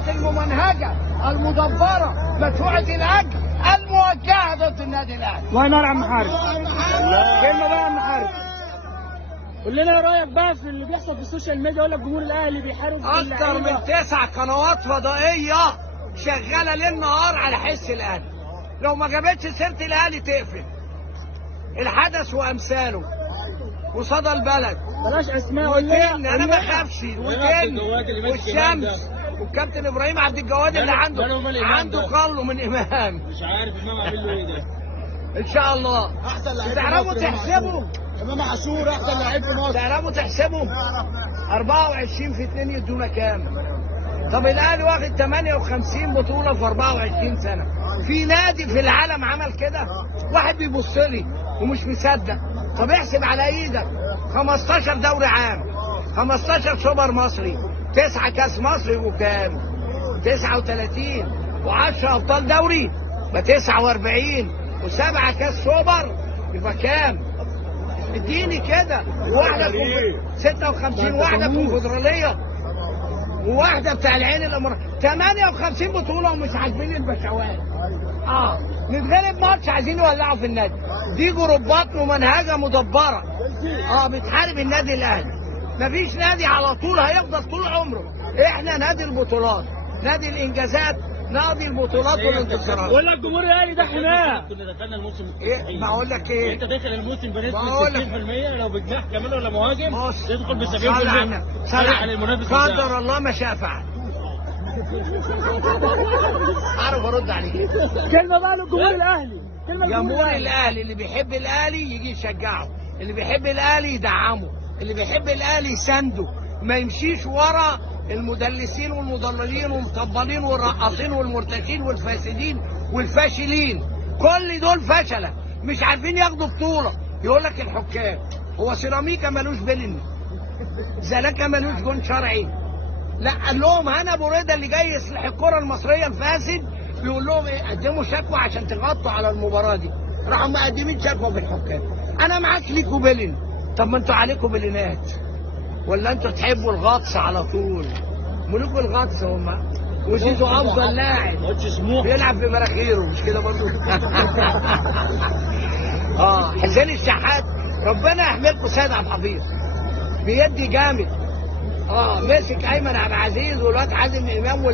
البطولات الممنهجه المدبره مدفوعه الاجر الموجهه ضد النادي الاهلي. الله ينور يا عم حارس. كلمه بقى يا عم حارس، قول لنا ايه رايك بقى في اللي بيحصل في السوشيال ميديا؟ يقول لك جمهور الاهلي بيحارب اكتر من 9 قنوات فضائيه شغاله ليل نهار على حس الاهلي، لو ما جابتش سيره الاهلي تقفل. الحدث وامثاله وصدى البلد بلاش اسماء. وكن انا ما اخافش، وكن والشمس والكابتن ابراهيم عبد الجواد اللي عنده قله من امام، مش عارف امام عامل له ايه ده. ان شاء الله احسن لعيب تعرفوا تحسبوا امام عاشور، احسن لعيب في مصر. تعرفوا تحسبوا 24 في 2 يدونا كام؟ طب الاهلي واخد 58 بطوله في 24 سنه. في نادي في العالم عمل كده؟ واحد بيبص لي ومش مصدق. طب احسب على ايدك 15 دوري عام، 15 سوبر مصري، 9 كاس مصر يبقوا كام؟ 39 و10 ابطال دوري يبقى 49 و7 كاس سوبر يبقى كام؟ اديني كده. واحده 56 واحده كونفدراليه وواحده بتاع العين الامارات. 58 بطوله ومش عاجبين البشوات. نتغلب ماتش عايزين يولعوا في النادي. دي جروبات ممنهجه مدبره بتحارب النادي الاهلي. مفيش نادي على طول هيفضل طول عمره. احنا نادي البطولات، نادي الانجازات، نادي البطولات والانتصارات. بقول لك جمهور الاهلي ده حماه. كنا دخلنا الموسم ايه بقول لك ايه؟ انت داخل الموسم بنسبه 60% لو بجناح كمان ولا مهاجم تدخل ب 70%. على المنافس قدر الله ما شاء فعل. عارف ارد عليك. كلمه بقى للجمهور الاهلي. جمهور الاهلي اللي بيحب الاهلي يجي يشجعه، اللي بيحب الاهلي يدعمه، اللي بيحب الاهلي يسانده، ما يمشيش ورا المدلسين والمضللين والمطبلين والرقاصين والمرتشين والفاسدين والفاشلين. كل دول فشله مش عارفين ياخدوا بطوله. يقول لك الحكام، هو سيراميكا ملوش بلن، زلاكا ملوش جون شرعي. لا قال لهم هنا ابو رضا اللي جاي يصلح الكره المصريه الفاسد بيقول لهم ايه؟ قدموا شكوى عشان تغطوا على المباراه دي. راحوا مقدمين شكوى في الحكام. انا معاك ليكوا بلن. طب ما انتوا عليكوا بلنات ولا انتوا تحبوا الغطس على طول؟ ملوك الغطس هم. وزيزو افضل لاعب بيلعب في مراخيره، مش كده برضه؟ حسين الشحات ربنا يحملكم سيد عبد الحفيظ بيدي جامد. مسك ايمن عبد العزيز والواد حازم امام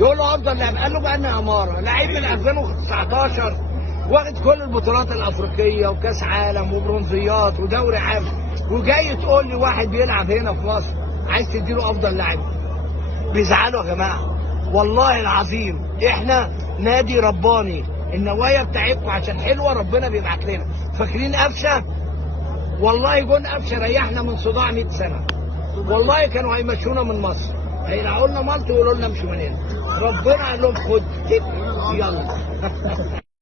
يقول له افضل لاعب. قال له بقى انا عماره لعيب من 2019 واخد كل البطولات الافريقيه وكاس عالم وبرونزيات ودوري عام، وجاي تقول لي واحد بيلعب هنا في مصر عايز تديله افضل لاعب؟ بيزعلوا يا جماعه والله العظيم. احنا نادي رباني، النوايا بتاعتكم عشان حلوه ربنا بيبعت لنا. فاكرين قفشه؟ والله جون قفشه ريحنا من صداع 100 سنه. والله كانوا هيمشونا من مصر، هيلعوا لنا مالطا ويقولوا لنا امشوا من هنا. ربنا قال لهم خد يلا.